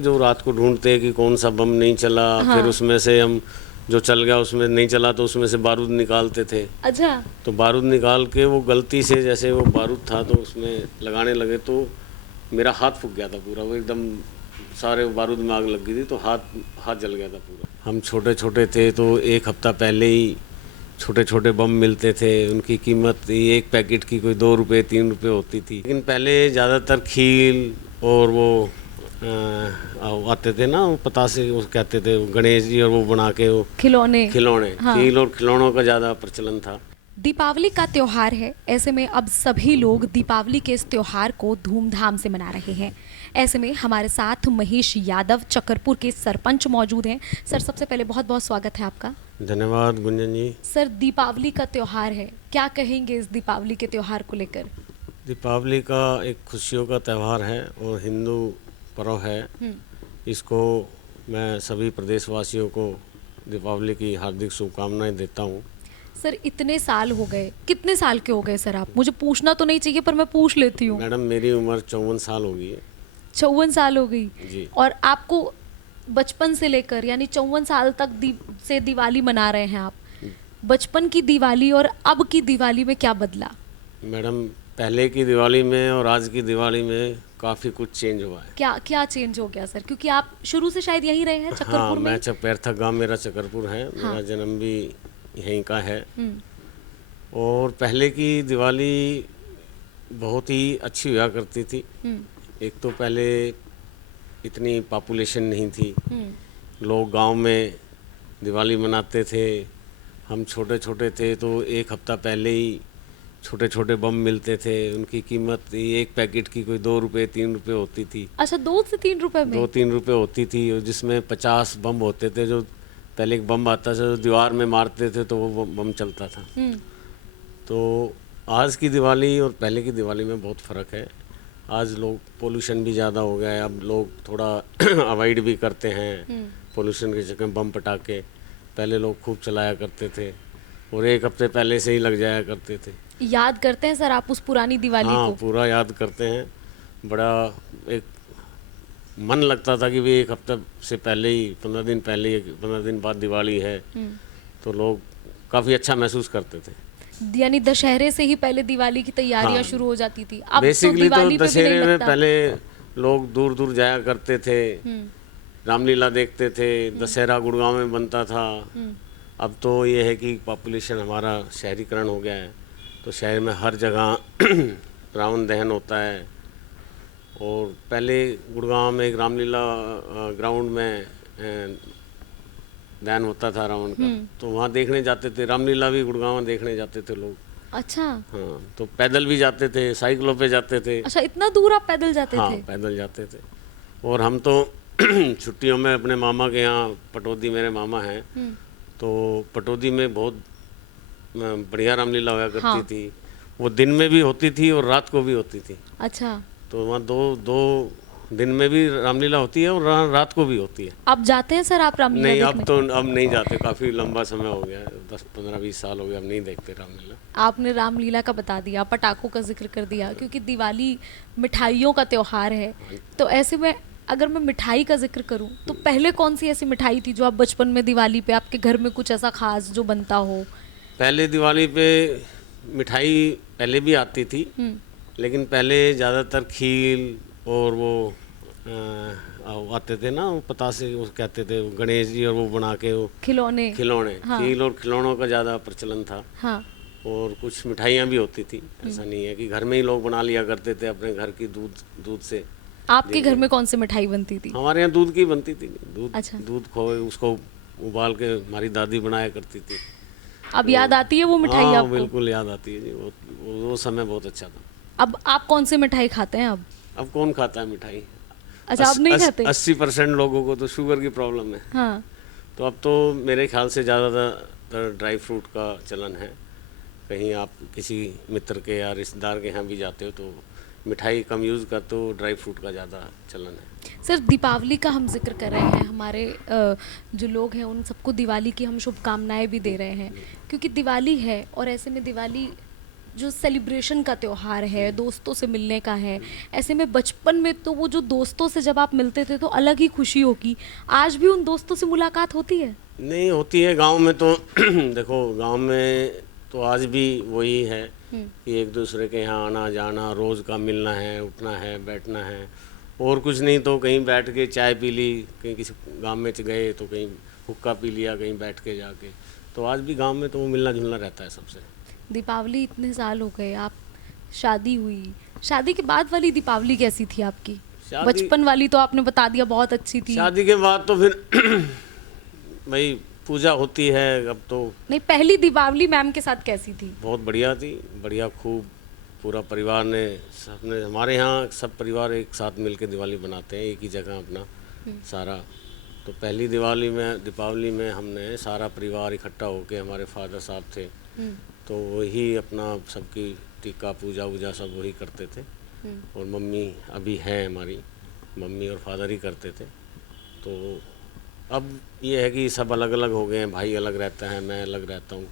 जो रात को ढूंढते कि कौन सा बम नहीं चला, हाँ। फिर उसमें से हम जो चल गया उसमें नहीं चला तो उसमें से बारूद निकालते थे। अच्छा। तो बारूद निकाल के वो गलती से जैसे वो बारूद था तो उसमें लगाने लगे तो मेरा हाथ फूक गया था पूरा, वो एकदम सारे बारूद में आग लग गई थी तो हाथ हाथ जल गया था पूरा। हम छोटे छोटे थे तो एक हफ्ता पहले ही छोटे छोटे बम मिलते थे, उनकी कीमत एक पैकेट की कोई 2 रुपये 3 रुपये होती थी। लेकिन पहले ज़्यादातर खील और वो आते थे ना, वो पतासे वो कहते थे, वो गणेश जी और वो बना के वो खिलौने। खिलौने, हाँ। खील और खिलौनों का ज़्यादा प्रचलन था। दीपावली का त्योहार है, ऐसे में अब सभी लोग दीपावली के इस त्योहार को धूमधाम से मना रहे हैं। ऐसे में हमारे साथ महेश यादव चकरपुर के सरपंच मौजूद हैं। सर, सबसे पहले बहुत बहुत स्वागत है आपका। धन्यवाद गुंजन जी। सर, दीपावली का त्योहार है, क्या कहेंगे इस दीपावली के त्योहार को लेकर? दीपावली का एक खुशियों का त्यौहार है और हिंदू पर्व है। इसको मैं सभी प्रदेशवासियों को दीपावली की हार्दिक शुभकामनाएं देता हूँ। सर, इतने साल हो गए, कितने साल के हो गए सर आप? मुझे पूछना तो नहीं चाहिए पर मैं पूछ लेती हूँ। मैडम मेरी उम्र 54 साल हो गई है। 54 साल हो गई जी। और आपको बचपन से लेकर यानी 54 साल तक से दिवाली मना रहे हैं आप। बचपन की दिवाली और अब की दिवाली में क्या बदला? मैडम पहले की दिवाली में और आज की दिवाली में काफ़ी कुछ चेंज हुआ है। क्या क्या चेंज हो गया सर? क्योंकि आप शुरू से शायद यहीं रहे हैं हाँ, चकरपुर में। मैं चकपैरथा गांव मेरा चकरपुर है। हाँ। मेरा जन्म भी यहीं का है। हम्म। और पहले की दिवाली बहुत ही अच्छी हुआ करती थी। एक तो पहले इतनी पॉपुलेशन नहीं थी, लोग गांव में दिवाली मनाते थे। हम छोटे छोटे थे तो एक हफ्ता पहले ही छोटे छोटे बम मिलते थे, उनकी कीमत एक पैकेट की कोई 2 रुपये 3 रुपये होती थी। अच्छा, 2 से 3 रुपए में? 2-3 रुपये होती थी, और जिसमें 50 बम होते थे। जो पहले एक बम आता था जो दीवार में मारते थे तो वो बम चलता था। तो आज की दिवाली और पहले की दिवाली में बहुत फ़र्क है। आज लोग पोल्यूशन भी ज़्यादा हो गया है, अब लोग थोड़ा अवॉइड भी करते हैं पोल्यूशन के चक्कर में बम पटाखे। पहले लोग खूब चलाया करते थे और एक हफ्ते पहले से ही लग जाया करते थे। याद करते हैं सर आप उस पुरानी दिवाली हाँ, को? पूरा याद करते हैं। बड़ा एक मन लगता था कि भी एक हफ्ते से पहले ही 15 दिन पहले ही 15 दिन बाद दिवाली है, तो लोग काफ़ी अच्छा महसूस करते थे। यानी दशहरे से ही पहले दिवाली की तैयारियां हाँ। शुरू हो जाती थी। अब तो बेसिकली तो दिवाली पे भी नहीं दशहरे में लगता। पहले लोग दूर दूर जाया करते थे, रामलीला देखते थे, दशहरा गुड़गांव में बनता था। अब तो ये है कि पॉपुलेशन हमारा शहरीकरण हो गया है, तो शहर में हर जगह रावण दहन होता है। और पहले गुड़गांव में एक रामलीला ग्राउंड में दहन होता था रावण का, तो वहाँ देखने जाते थे। रामलीला भी गुड़गांव में देखने जाते थे लोग। अच्छा। हाँ, तो पैदल भी जाते थे, साइकिलों पे जाते थे। अच्छा, इतना दूर आप पैदल जाते हाँ, थे? पैदल जाते थे। और हम तो छुट्टियों में अपने मामा के यहाँ, पटौदी मेरे मामा हैं, तो पटौदी में बहुत बढ़िया रामलीला हुआ करती हाँ। थी। वो दिन में भी होती थी और रात को भी होती थी। अच्छा। तो वहाँ दो दिन में भी रामलीला होती है और रात को भी होती है। आप जाते हैं सर आप रामलीला नहीं, देखने? अब नहीं जाते, काफ़ी लंबा समय हो गया है, 10-15-20 साल हो गया, अब नहीं देखते रामलीला। आपने रामलीला का बता दिया, पटाखों का जिक्र कर दिया, क्योंकि दिवाली मिठाइयों का त्योहार है। तो ऐसे में अगर मैं मिठाई का जिक्र करूं तो पहले कौन सी ऐसी मिठाई थी जो आप बचपन में दिवाली पे आपके घर में कुछ ऐसा खास जो बनता हो? पहले दिवाली पे मिठाई पहले भी आती थी, लेकिन पहले ज़्यादातर खील और वो आते थे ना, वो पतासे वो कहते थे, वो गणेश जी और वो बना के वो खिलौने। हाँ। खील और खिलौनों का ज़्यादा प्रचलन था। हाँ। और कुछ मिठाइयाँ भी होती थी, ऐसा नहीं है कि घर में ही लोग बना लिया करते थे अपने घर की दूध से। आपके घर में कौन सी मिठाई बनती थी? हमारे यहाँ दूध की बनती थी। अच्छा। दूध खोए उसको उबाल के हमारी दादी बनाया करती थी। अब याद आती है वो मिठाई हाँ, आपको? बिल्कुल याद आती है जी। वो समय बहुत अच्छा था। अब आप कौन सी मिठाई खाते हैं अब? अब कौन खाता है मिठाई? अच्छा, आप नहीं खाते? 80% लोगों को तो शुगर की प्रॉब्लम है। हाँ। तो अब तो मेरे ख्याल से ज़्यादातर ड्राई फ्रूट का चलन है। कहीं आप किसी मित्र के या रिश्तेदार के यहाँ भी जाते हो तो मिठाई कम यूज़ करते हो, ड्राई फ्रूट का ज़्यादा चलन है। सर, दीपावली का हम जिक्र कर रहे हैं, हमारे जो लोग हैं उन सबको दिवाली की हम शुभकामनाएं भी दे रहे हैं, क्योंकि दिवाली है और ऐसे में दिवाली जो सेलिब्रेशन का त्योहार है, दोस्तों से मिलने का है, ऐसे में बचपन में तो वो जो दोस्तों से जब आप मिलते थे तो अलग ही खुशी होगी। आज भी उन दोस्तों से मुलाकात होती है? नहीं होती है गांव में तो देखो गांव में तो आज भी वही है कि एक दूसरे के यहाँ आना जाना, रोज़ का मिलना है, उठना है, बैठना है, और कुछ नहीं तो कहीं बैठ के चाय पी ली, कहीं किसी गांव में गए तो कहीं हुक्का पी लिया कहीं बैठ के जाके। तो आज भी गांव में तो वो मिलना जुलना रहता है सबसे। दीपावली इतने साल हो गए, आप शादी हुई, शादी के बाद वाली दीपावली कैसी थी आपकी? शादी बचपन वाली तो आपने बता दिया बहुत अच्छी थी। शादी के बाद तो फिर भाई पूजा होती है अब तो। नहीं, पहली दीपावली मैम के साथ कैसी थी? बहुत बढ़िया थी, बढ़िया, खूब पूरा परिवार ने, सबने, हमारे यहाँ सब परिवार एक साथ मिलकर दिवाली बनाते हैं एक ही जगह अपना सारा। तो पहली दीपावली में हमने सारा परिवार इकट्ठा होके, हमारे फादर साहब थे तो वही अपना सबकी टीका पूजा वूजा सब वही करते थे, और मम्मी अभी हैं हमारी, मम्मी और फादर ही करते थे। तो अब ये है कि सब अलग अलग हो गए हैं, भाई अलग रहता है, मैं अलग रहता हूँ,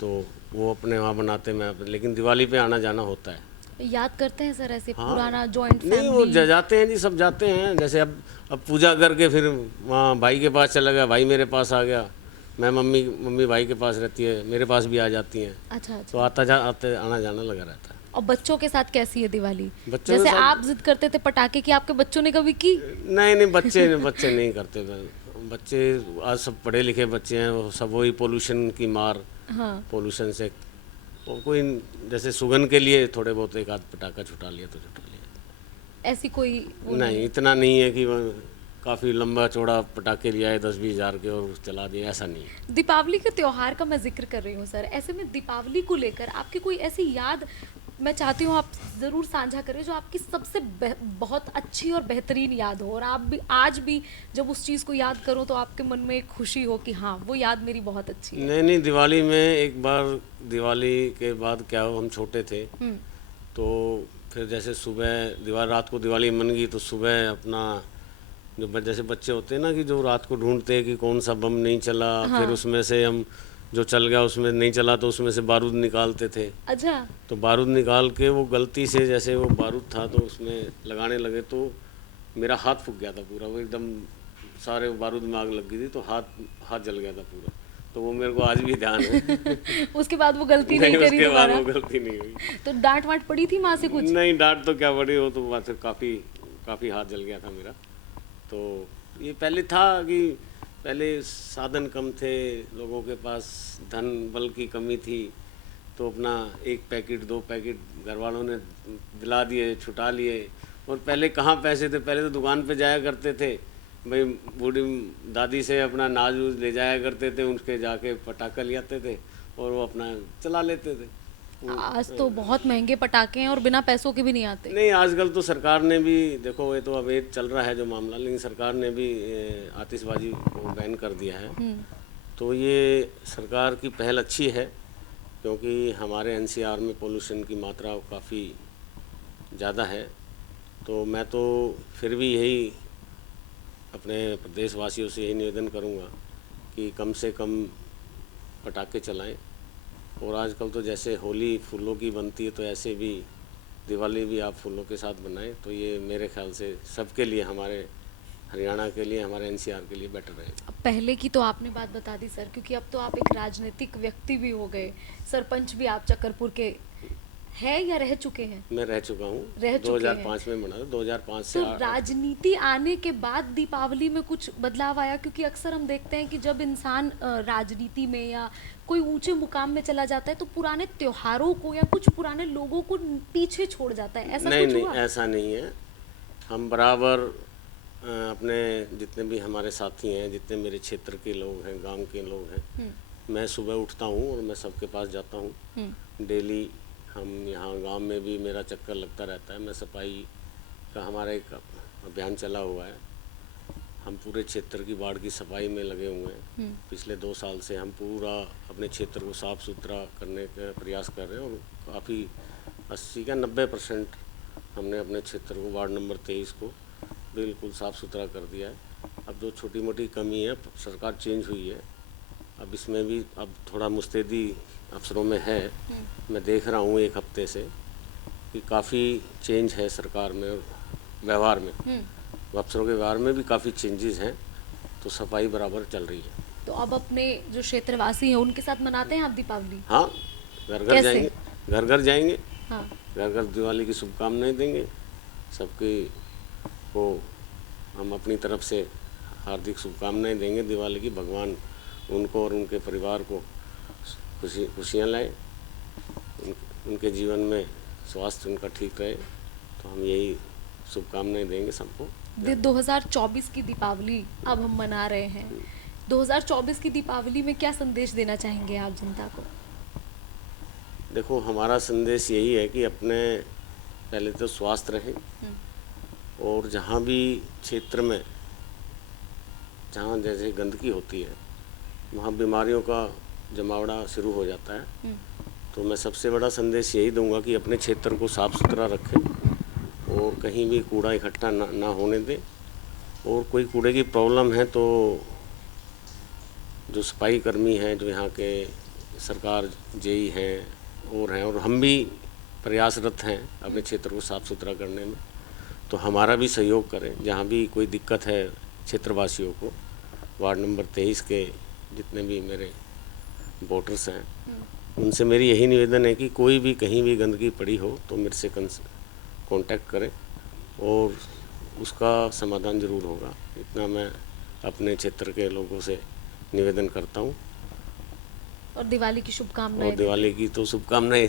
तो वो अपने वहाँ बनाते, मैं अपने, लेकिन दिवाली पे आना जाना होता है। याद करते हैं सर ऐसे हाँ, पुराना जॉइंट नहीं वो फैमिली? जाते हैं जी, सब जाते हैं। जैसे अब पूजा करके फिर वहाँ भाई के पास चला गया, भाई मेरे पास आ गया, मैं मम्मी भाई के पास रहती है, मेरे पास भी आ जाती हैं। अच्छा तो अच्छा। आना जाना लगा रहता है। और बच्चों के साथ कैसी है दिवाली? बच्चों के जैसे साथ- आप जिद करते थे पटाखे की, आपके बच्चों ने कभी की? नहीं बच्चे नहीं करते। बच्चे आज सब पढ़े लिखे बच्चे हैं, वो सब वही पोल्यूशन की मार, हाँ। पोल्यूशन से वो कोई, जैसे सुगंध के लिए थोड़े बहुत एक आध पटाखा छुटा लिया तो छुटा लिया। ऐसी कोई वो नहीं, इतना नहीं है कि काफ़ी लंबा चौड़ा पटाखे लिया है 10-20 हज़ार के और चला दिया, ऐसा नहीं है। दीपावली के त्योहार का मैं जिक्र कर रही हूँ सर, ऐसे में दीपावली को लेकर आपकी कोई ऐसी याद मैं चाहती हूँ आप ज़रूर साझा करें जो आपकी सबसे बहुत अच्छी और बेहतरीन याद हो, और आप भी आज भी जब उस चीज़ को याद करो तो आपके मन में एक खुशी हो कि हाँ वो याद मेरी बहुत अच्छी है। नहीं, दिवाली में एक बार, दिवाली के बाद क्या हो, हम छोटे थे तो फिर जैसे सुबह रात को दिवाली मन गई तो सुबह अपना जो जैसे बच्चे होते हैं ना कि जो रात को ढूंढते हैं कि कौन सा बम नहीं चला, हाँ। फिर उसमें से हम जो चल गया उसमें नहीं चला तो उसमें से बारूद निकालते थे। अच्छा। तो बारूद निकाल के वो गलती से जैसे वो बारूद था तो उसमें लगाने लगे तो मेरा हाथ फूक गया था पूरा, वो एकदम सारे बारूद में आग लग गई थी तो हाथ जल गया था पूरा। तो वो मेरे को आज भी ध्यान है। उसके बाद वो गलती नहीं करी उसके बाद दोबारा? वो गलती नहीं हुई। तो डांट वाट पड़ी थी माँ से कुछ? नहीं, डांट तो क्या पड़ी, वो तो बात काफ़ी हाथ जल गया था मेरा। तो ये पहले था कि पहले साधन कम थे, लोगों के पास धन बल की कमी थी, तो अपना 1 पैकेट 2 पैकेट घर वालों ने दिला दिए, छुटा लिए। और पहले कहाँ पैसे थे, पहले तो दुकान पे जाया करते थे भाई, बूढ़ी दादी से अपना नाज वूज ले जाया करते थे, उनके जाके पटाखा ले आते थे और वो अपना चला लेते थे। आज तो बहुत महंगे पटाखे हैं और बिना पैसों के भी नहीं आते। नहीं, आजकल तो सरकार ने भी, देखो ये तो अवैध चल रहा है जो मामला, लेकिन सरकार ने भी आतिशबाजी को बैन कर दिया है। तो ये सरकार की पहल अच्छी है क्योंकि हमारे एनसीआर में पोल्यूशन की मात्रा काफ़ी ज़्यादा है। तो मैं तो फिर भी यही अपने प्रदेशवासियों से यही निवेदन करूँगा कि कम से कम पटाखे चलाएं। और आजकल तो जैसे होली फूलों की बनती है तो ऐसे भी दिवाली भी आप फूलों के साथ बनाएं, तो ये मेरे ख्याल से सबके लिए, हमारे हरियाणा के लिए, हमारे एनसीआर के लिए बेटर रहेगा। पहले की तो आपने बात बता दी सर, क्योंकि अब तो आप एक राजनीतिक व्यक्ति भी हो गए, सरपंच भी आप चक्करपुर के हैं या रह चुके हैं? मैं रह चुका हूँ, रह चुके 2005 में बना था, 2005 से। तो राजनीति आने के बाद दीपावली में कुछ बदलाव आया? क्योंकि अक्सर हम देखते हैं कि जब इंसान राजनीति में या कोई ऊंचे मुकाम में चला जाता है तो पुराने त्योहारों को या कुछ पुराने लोगों को पीछे छोड़ जाता है, ऐसा कुछ हुआ? नहीं, ऐसा नहीं है। हम बराबर अपने जितने भी हमारे साथी हैं, जितने मेरे क्षेत्र के लोग हैं, गांव के लोग हैं, मैं सुबह उठता हूँ और मैं सबके पास जाता हूँ डेली। हम यहाँ गांव में भी मेरा चक्कर लगता रहता है। मैं सफाई का, हमारा एक अभियान चला हुआ है, हम पूरे क्षेत्र की वार्ड की सफाई में लगे हुए हैं। पिछले 2 साल से हम पूरा अपने क्षेत्र को साफ़ सुथरा करने का प्रयास कर रहे हैं और काफ़ी 80 का 90% हमने अपने क्षेत्र को, वार्ड नंबर 23 को बिल्कुल साफ़ सुथरा कर दिया है। अब जो छोटी मोटी कमी है, सरकार चेंज हुई है, अब इसमें भी अब थोड़ा मुस्तैदी अफसरों में है, मैं देख रहा हूँ एक हफ्ते से कि काफ़ी चेंज है सरकार में और व्यवहार में। अफसरों के व्यवहार में भी काफ़ी चेंजेस हैं, तो सफाई बराबर चल रही है। तो अब अपने जो क्षेत्रवासी हैं उनके साथ मनाते हैं आप दीपावली? हाँ, घर घर कैसे? जाएंगे, घर घर जाएंगे, हाँ। घर घर दिवाली की शुभकामनाएं देंगे सबके को। हम अपनी तरफ से हार्दिक शुभकामनाएं देंगे दिवाली की। भगवान उनको और उनके परिवार को खुशियाँ लाए, उनके जीवन में स्वास्थ्य उनका ठीक रहे, तो हम यही शुभकामनाएं देंगे सबको। 2024 की दीपावली अब हम मना रहे हैं। 2024 की दीपावली में क्या संदेश देना चाहेंगे आप जनता को? देखो, हमारा संदेश यही है कि अपने पहले तो स्वस्थ रहें, और जहाँ भी क्षेत्र में जहाँ जैसे गंदगी होती है वहाँ बीमारियों का जमावड़ा शुरू हो जाता है। तो मैं सबसे बड़ा संदेश यही दूंगा कि अपने क्षेत्र को साफ़ सुथरा रखें और कहीं भी कूड़ा इकट्ठा ना होने दें। और कोई कूड़े की प्रॉब्लम है तो जो सफाई कर्मी हैं, जो यहाँ के सरकार जेई हैं और हम भी प्रयासरत हैं अपने क्षेत्र को साफ़ सुथरा करने में, तो हमारा भी सहयोग करें। जहाँ भी कोई दिक्कत है क्षेत्रवासियों को, वार्ड नंबर 23 के जितने भी मेरे वोटर्स हैं, उनसे मेरी यही निवेदन है कि कोई भी कहीं भी गंदगी पड़ी हो तो मेरे से कांटेक्ट करें और उसका समाधान ज़रूर होगा। इतना मैं अपने क्षेत्र के लोगों से निवेदन करता हूँ। और दिवाली की शुभकामनाएं। और दिवाली की तो शुभकामनाएं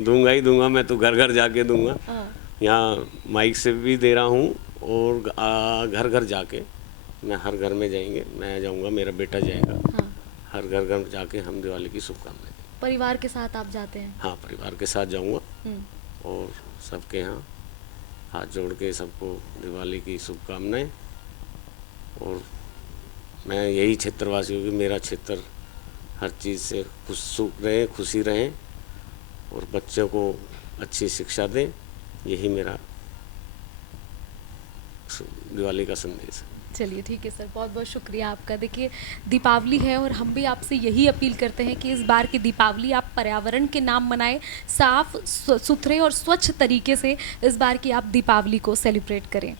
दूंगा ही दूंगा, मैं तो घर घर जाके दूंगा। यहाँ माइक से भी दे रहा हूँ और घर घर जाके, मैं हर घर में जाएंगे, मैं जाऊँगा, मेरा बेटा जाएगा। हाँ। हर घर घर जाके हम दिवाली की शुभकामनाएं। परिवार के साथ आप जाते हैं? हाँ, परिवार के साथ जाऊँगा और सबके यहाँ हाथ जोड़ के सबको दिवाली की शुभकामनाएं। और मैं यही क्षेत्रवासियों की, मेरा क्षेत्र हर चीज़ से सुख रहे, खुशी रहें और बच्चों को अच्छी शिक्षा दें, यही मेरा दिवाली का संदेश है। चलिए ठीक है सर, बहुत बहुत शुक्रिया आपका। देखिए, दीपावली है और हम भी आपसे यही अपील करते हैं कि इस बार की दीपावली आप पर्यावरण के नाम मनाएं, साफ सुथरे और स्वच्छ तरीके से इस बार की आप दीपावली को सेलिब्रेट करें।